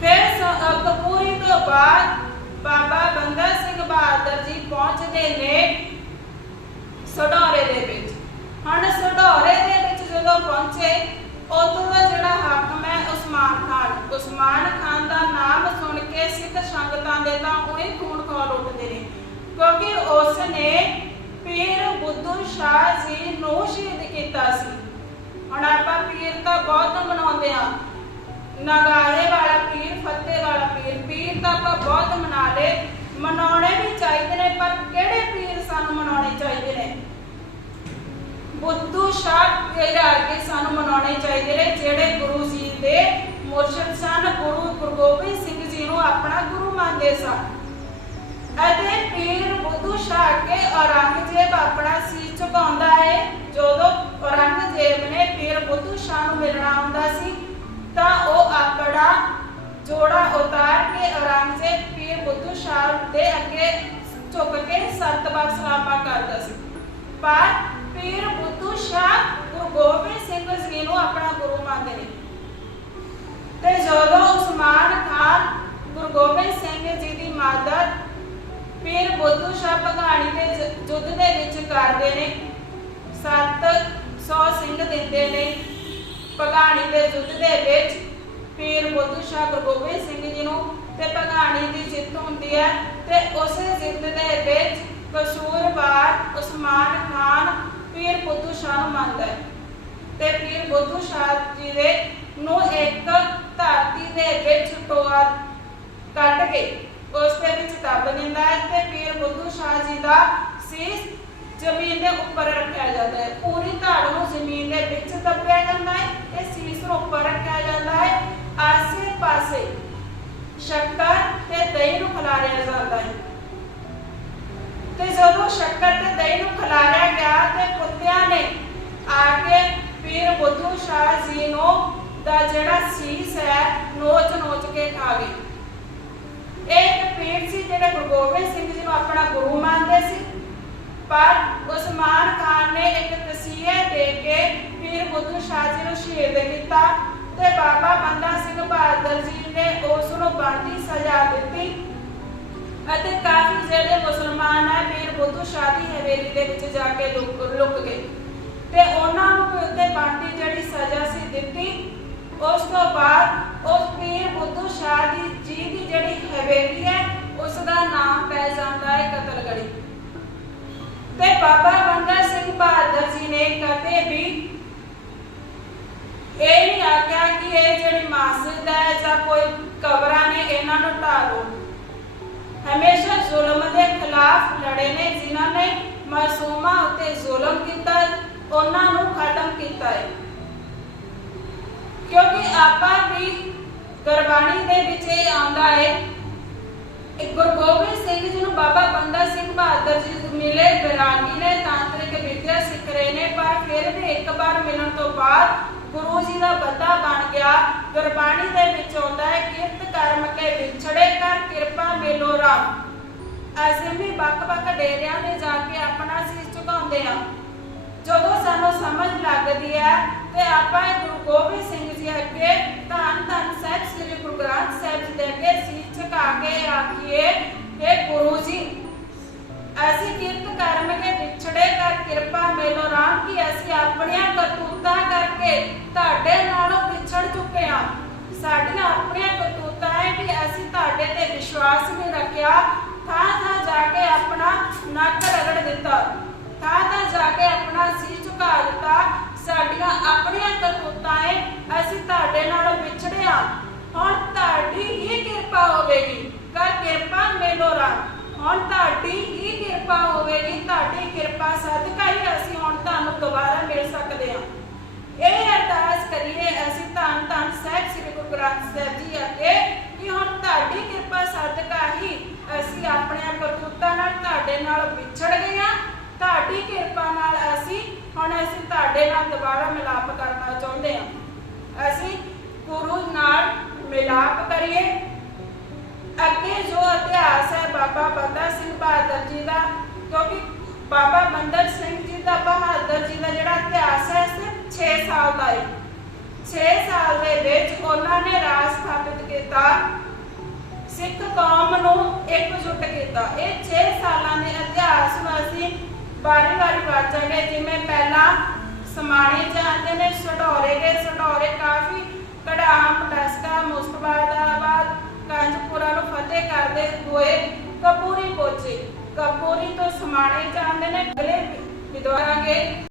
ਫਿਰ ਕਪੂਰੀ ਤੋਂ ਬਾਅਦ ਬਾਬਾ ਬੰਦਾ ਸਿੰਘ ਬਹਾਦਰ ਜੀ ਪਹੁੰਚਦੇ ਨੇ ਸਡੌਰੇ ਦੇ ਵਿੱਚ। ਹੁਣ ਸਡੌਰੇ ਦੇ ਵਿੱਚ ਜਦੋਂ ਪਹੁੰਚੇ, ਉਦੋਂ ਦਾ ਜਿਹੜਾ ਹਾਕਮ ਹੈ ਉਸਮਾਨ ਖਾਨ। ਉਸਮਾਨ ਖਾਨ ਦਾ ਨਾਮ ਸੁਣ ਕੇ ਸਿੱਖ ਸੰਗਤਾਂ ਦੇ ਤਾਂ ਉਹੀ ਖੂਨ ਖੋਲ ਉੱਠਦੇ ਨੇ। ਕਿਉਂਕਿ ਉਸ ਨੇ ਪੀਰ ਬੁੱਧੂ ਸ਼ਾਹ ਜੀ ਨੂੰ ਸ਼ਹੀਦ ਕੀਤਾ ਸੀ। ਹੁਣ ਆਪਾਂ ਪੀਰ ਤਾਂ ਬਹੁਤ ਮਨਾਉਂਦੇ ਆ ਨਗਾਰੇ ਵਾਲਾ ਪੀਰ ਫਤਿਹ ਵਾਲਾ ਪੀਰ ਪੀਰ ਤਾਂ ਆਪਾਂ ਬਹੁਤ ਮਨਾ ਲਏ। ਮਨਾਉਣੇ ਵੀ ਚਾਹੀਦੇ ਨੇ, ਪਰ ਕਿਹੜੇ ਪੀਰ ਸਾਨੂੰ ਮਨਾਉਣੇ ਚਾਹੀਦੇ ਨੇ? ਬੁੱਧੂ ਸ਼ਾਹ ਤੇਰਾ ਅੱਗੇ ਸਾਨੂੰ ਮਨਾਉਣੇ ਚਾਹੀਦੇ ਨੇ, ਜਿਹੜੇ ਗੁਰੂ ਜੀ ਦੇ ਮੁਰਸ਼ਿਦ ਸਨ, ਗੁਰੂ ਗੁਰੂ ਸਿੰਘ ਜੀ ਨੂੰ ਆਪਣਾ ਗੁਰੂ ਮੰਨਦੇ ਸਨ। ਅਤੇ ਪੀਰ ਬੁੱਧੂ ਸ਼ਾਹ ਕੇ ਔਰੰਗਜ਼ੇਬ ਆਪਣਾ ਸੀਸ ਝੁਕਾਉਂਦਾ ਹੈ। ਜਦੋਂ ਔਰੰਗਜ਼ੇਬ ਨੇ ਪੀਰ ਬੁੱਧੂ ਸ਼ਾਹ ਨੂੰ ਮਿਲਣਾ ਹੁੰਦਾ ਸੀ, ਤਾਂ ਉਹ ਆਪਣਾ ਜੋੜਾ ਉਤਾਰ ਕੇ ਔਰੰਗਜ਼ੇਬ ਪੀਰ ਬੁੱਧੂ ਸ਼ਾਹ ਦੇ ਅੱਗੇ ਝੁਕ ਕੇ ਸੱਤ ਵਾਰ ਸਲਾਮਾ ਕਰਦਾ ਸੀ। ਪਰ ਪੀਰ ਬੁੱਧੂ ਸ਼ਾਹ ਗੁਰੂ ਗੋਬਿੰਦ ਸਿੰਘ ਜੀ ਨੂੰ ਆਪਣਾ ਗੁਰੂ ਮੰਨਦੇ ਨੇ। ਤੇ ਜਦੋਂ ਉਸਮਾਨ ਖਾਨ ਗੁਰੂ ਗੋਬਿੰਦ ਸਿੰਘ ਜੀ ਦੀ ਮਦਦ ਪੀਰ ਬੁੱਧੂ ਸ਼ਾਹ ਭਗਾਣੀ ਦੇ ਜ- ਯੁੱਧ ਦੇ ਵਿੱਚ ਕਰਦੇ ਨੇ। ਸੱਤ 100 ਸਿੰਘ ਦਿੰਦੇ ਨੇ ਭਗਾਣੀ ਦੇ ਯੁੱਧ ਦੇ ਵਿੱਚ। ਪੀਰ ਬੁੱਧੂ ਸ਼ਾਹ ਗੁਰੂ ਗੋਬਿੰਦ ਸਿੰਘ ਜੀ ਨੂੰ ਤੇ ਭਗਾਣੀ ਦੀ ਜਿੱਤ ਹੁੰਦੀ ਹੈ ਤੇ ਉਸੇ ਜਿੱਤ ਦੇ ਵਿੱਚ ਕਸੂਰਵਾਰ ਉਸਮਾਨ ਖਾਨ ਪੀਰ ਬੁੱਧੂ ਸ਼ਾਹ ਨੂੰ ਮੰਨਦਾ ਹੈ। ਤੇ ਪੀਰ ਬੁੱਧੂ ਸ਼ਾਹ ਜੀ ਦੇ ਨੂੰ ਇੱਕ ਧਰਤੀ ਦੇ ਵਿੱਚ ਟੋਆ ਕੱਢ ਕੇ ਉਸ ਦੇ ਵਿੱਚ ਦੱਬ ਦਿੰਦਾ ਹੈ ਤੇ ਪੀਰ ਬੁੱਧੂ ਸ਼ਾਹ ਜੀ ਦਾ ਸੀਸ ਜ਼ਮੀਨ ਦੇ ਉੱਪਰ ਰੱਖਿਆ ਜਾਂਦਾ ਹੈ। ਪੂਰੀ ਧੜ ਨੂੰ ਜ਼ਮੀਨ ਦੇ ਵਿੱਚ ਦੱਬਿਆ ਜਾਂਦਾ ਹੈ ਤੇ ਸੀਸ ਨੂੰ ਉੱਪਰ ਰੱਖਿਆ ਜਾਂਦਾ ਹੈ। ਆਸੇ ਪਾਸੇ ਸ਼ੱਕਰ ਤੇ ਦਹੀਂ ਨੂੰ ਖਿਲਾਰਿਆ ਜਾਂਦਾ ਹੈ ਤੇ ਜਦੋਂ ਸ਼ੱਕਰ ਤੇ ਦਹੀਂ ਨੂੰ ਖਿਲਾਰਿਆ ਗਿਆ ਤੇ ਕੁੱਤਿਆਂ ਨੇ ਆ ਕੇ ਪੀਰ ਬੁੱਧੂ ਸ਼ਾਹ ਜੀ ਨੂੰ ਦਾ ਜਿਹੜਾ ਸੀਸ ਹੈ, ਨੋਚ ਨੋਚ ਕੇ ਖਾ ਗਏ। ਇਹ ਇੱਕ ਪੀਰ ਸੀ ਜਿਹੜੇ ਗੁਰੂ ਗੋਬਿੰਦ ਸਿੰਘ ਜੀ ਨੂੰ ਆਪਣਾ ਗੁਰੂ ਮੰਨਦੇ ਸੀ। ਪਰ ਉਸਮਾਨ ਖਾਨ ਨੇ ਇੱਕ ਤਸੀਹੇ ਦੇ ਕੇ ਪੀਰ ਬੁੱਧੂ ਸ਼ਾਹ ਜੀ ਨੂੰ ਸ਼ਹੀਦ ਕੀਤਾ। ਤੇ ਬਾਬਾ ਬੰਦਾ ਸਿੰਘ ਬਹਾਦਰ ਜੀ ਨੇ ਉਸ ਨੂੰ ਬਣਦੀ ਸਜ਼ਾ ਦਿੱਤੀ ਅਤੇ ਕਾਫੀ ਜਿਹੜੇ ਮੁਸਲਮਾਨ ਹੈ ਪੀਰ ਬੁੱਧੂ ਸ਼ਾਹ ਹਵੇਲੀ ਦੇ ਵਿੱਚ ਜਾ ਕੇ ਲੁਕ ਲੁਕ ਗਏ। ਤੇ ਉਹਨਾਂ ਨੂੰ ਵੀ ਉੱਤੇ ਬਣਦੀ ਜਿਹੜੀ ਸਜ਼ਾ ਸੀ ਦਿੱਤੀ, ਉਸ ਤੋਂ ਬਾਅਦ ਉਸ ਪੀਰ ਬੁੱਧੂ ਸ਼ਾਹ ਦੀ, ਜੀ ਦੀ ਜਿਹੜੀ ਹਵੇਲੀ ਹੈ ਉਸ ਦਾ ਨਾਮ ਪੈ ਜਾਂਦਾ ਹੈ ਕਤਲਗੜੀ ਤੇ ਬਾਬਾ ਬੰਦਾ ਸਿੰਘ ਬਹਾਦਰ ਜੀ ਨੇ ਕਦੇ ਵੀ ਇਹ ਨਹੀਂ ਆਖਿਆ ਕਿ ਇਹ ਜਿਹੜੀ ਮਸਜਿਦ ਹੈ ਜਾਂ ਕੋਈ ਕਬਰਾਂ ਨੇ ਇਹਨਾਂ ਨੂੰ ਢਾਹ ਹਮੇਸ਼ਾ ਜ਼ੁਲਮ ਦੇ ਖਿਲਾਫ ਲੜੇ ਨੇ, ਜਿਨ੍ਹਾਂ ਨੇ ਮਾਸੂਮਾਂ ਉੱਤੇ ਜ਼ੁਲਮ ਕੀਤਾ, ਉਹਨਾਂ ਨੂੰ ਖਤਮ ਕੀਤਾ ਹੈ। ਕਿਉਂਕਿ ਆਪਾਂ ਵੀ ਗੁਰਬਾਣੀ ਦੇ ਵਿੱਚ ਇਹ ਆਉਂਦਾ ਹੈ ਇੱਕ ਗੁਰੂ ਗੋਬਿੰਦ ਸਿੰਘ ਜੀ ਨੂੰ ਬਾਬਾ ਬੰਦਾ ਸਿੰਘ ਬਹਾਦਰ ਜੀ ਮਿਲੇ ਵਿਰਾਗੀ ਨੇ, ਤਾਂਤਰਿਕ ਵਿਦਿਆ ਸਿੱਖ ਰਹੇ ਨੇ, ਪਰ ਫਿਰ ਵੀ ਇੱਕ ਵਾਰ ਮਿਲਣ ਤੋਂ ਬਾਅਦ ਗੁਰੂ ਜੀ ਦਾ ਬੰਦਾ ਬਣ ਗਿਆ। ਗੁਰਬਾਣੀ ਦੇ ਵਿੱਚ ਆਉਂਦਾ ਹੈ, ਕਿਰਤ ਕਰਮ ਕੇ ਵਿਛੜੇ ਕਰ ਕਿਰਪਾ ਮੇਲੋ ਰਾਮ। ਅਸੀਂ ਵੀ ਵੱਖ-ਵੱਖ ਡੇਰਿਆਂ ਤੇ ਜਾ ਕੇ ਆਪਣਾ ਸੀਸ ਝੁਕਾਉਂਦੇ ਆ ਜਦੋਂ ਸਾਨੂੰ ਸਮਝ ਲੱਗਦੀ ਹੈ ਤੇ ਆਪਾਂ ਇਹ ਗੁਰੂ ਗੋਬਿੰਦ ਸਿੰਘ ਜੀ ਅੱਗੇ ਧੰਨ ਧੰਨ ਸਾਹਿਬ ਸ੍ਰੀ ਗੁਰੂ ਗ੍ਰੰਥ ਸਾਹਿਬ ਜੀ ਦੇ ਅੱਗੇ ਸੀਸ ਝੁਕਾ ਕੇ ਆਖੀਏ ਕਿ ਗੁਰੂ ਜੀ, ਅਸੀਂ ਕਿਰਤ ਕਰਮ ਕੇ ਵਿਛੜੇ ਕਰ ਕਿਰਪਾ ਮੇਲੋ ਰਾਮ ਕੀ ਅਸੀਂ ਆਪਣੀਆਂ ਕਰਕੇ ਤੁਹਾਡੇ ਨਾਲੋਂ ਵਿਛੜ ਚੁੱਕੇ ਹਾਂ। ਸਾਡੀਆਂ ਆਪਣੀਆਂ ਕਰਤੂਤਾਂ ਹੈ ਕਿ ਅਸੀਂ ਤੁਹਾਡੇ ਤੇ ਵਿਸ਼ਵਾਸ ਨਹੀਂ ਰੱਖਿਆ। ਥਾਂ ਥਾਂ ਜਾ ਕੇ ਆਪਣਾ ਨੱਕ ਰਗੜ ਦਿੱਤਾ। ਥਾਂ ਥਾਂ ਜਾ ਕੇ ਆਪਣਾ ਸੀਸ ਝੁਕਾ ਦਿੱਤਾ। ਸਾਡੀਆਂ ਆਪਣੀਆਂ ਕਰਤੂਤਾਂ ਹੈ ਅਸੀਂ ਤੁਹਾਡੇ ਨਾਲੋਂ ਵਿਛੜੇ ਹਾਂ। ਹੁਣ ਤੁਹਾਡੀ ਹੀ ਕਿਰਪਾ ਹੋਵੇਗੀ। ਕਰ ਕਿਰਪਾ ਮੇਲੋ ਰਾ ਹੁਣ ਤੁਹਾਡੀ ਹੀ ਕਿਰਪਾ ਹੋਵੇਗੀ। ਤੁਹਾਡੀ ਕਿਰਪਾ ਸਦਕਾ ਹੀ ਅਸੀਂ ਹੁਣ ਤੁਹਾਨੂੰ ਦੁਬਾਰਾ ਮਿਲ ਸਕਦੇ ਹਾਂ। ਇਹ ਅਰਦਾਸ ਕਰੀਏ, ਅਸੀਂ ਧੰਨ ਧੰਨ ਸਾਹਿਬ ਸ੍ਰੀ ਗੁਰੂ ਗ੍ਰੰਥ ਸਾਹਿਬ ਜੀ ਅੱਗੇ ਕਿ ਹੁਣ ਤੁਹਾਡੀ ਕਿਰਪਾ ਸਦਕਾ ਹੀ ਅਸੀਂ ਆਪਣੀਆਂ ਕਰਤੂਤਾਂ ਨਾਲ ਤੁਹਾਡੇ ਨਾਲ ਵਿਛੜ ਗਏ ਹਾਂ। ਤੁਹਾਡੀ ਕਿਰਪਾ ਨਾਲ ਅਸੀਂ ਹੁਣ ਅਸੀਂ ਤੁਹਾਡੇ ਨਾਲ ਦੁਬਾਰਾ ਮਿਲਾਪ ਕਰਨਾ ਚਾਹੁੰਦੇ ਹਾਂ। ਅਸੀਂ ਗੁਰੂ ਨਾਲ ਮਿਲਾਪ ਕਰੀਏ। ਅੱਗੇ ਜੋ ਇਤਿਹਾਸ ਹੈ ਬਾਬਾ ਬੰਦਾ ਸਿੰਘ ਬਹਾਦਰ ਜੀ ਦਾ, ਕਿਉਂਕਿ ਬਾਬਾ ਬੰਦਰ ਸਿੰਘ ਜੀ ਦਾ ਬਹਾਦਰ ਜੀ ਦਾ ਜਿਹੜਾ ਇਤਿਹਾਸ ਹੈ ਸਿਰਫ 6 ਸਾਲ ਦਾ ਹੈ 6 ਸਾਲ ਦੇ ਵਿੱਚ ਉਹਨਾਂ ਨੇ ਰਾਜ ਸਥਾਪਿਤ ਕੀਤਾ। ਸਿੱਖ ਕੌਮ ਨੂੰ ਇਕਜੁੱਟ ਕੀਤਾ। ਇਹ 6 ਸਾਲਾਂ ਦੇ ਇਤਿਹਾਸ ਨੂੰ ਅਸੀਂ ਬਾਰੀ ਬਾਰੀ ਵਾਚਾਂਗੇ। ਜਿਵੇਂ ਪਹਿਲਾਂ ਸਮਾਣੇ ਜਾਂਦੇ ਨੇ, ਸਟੋਰੇ ਦੇ ਸਟੋਰੇ ਕਾਫੀ ਕੜਾਮ ਡਸਕਾ ਮੁਸਤਫਾਬਾਦ, ਕਾਂਜਪੁਰਾ ਨੂੰ ਫਤਿਹ ਕਰਦੇ ਹੋਏ ਕਪੂਰੀ ਪਹੁੰਚੇ। ਕਪੂਰੀ ਤੋਂ ਸਮਾਣੇ ਜਾਂਦੇ ਨੇ ਅਗਲੇ ਵਿਦਵਾਰਾਂਗੇ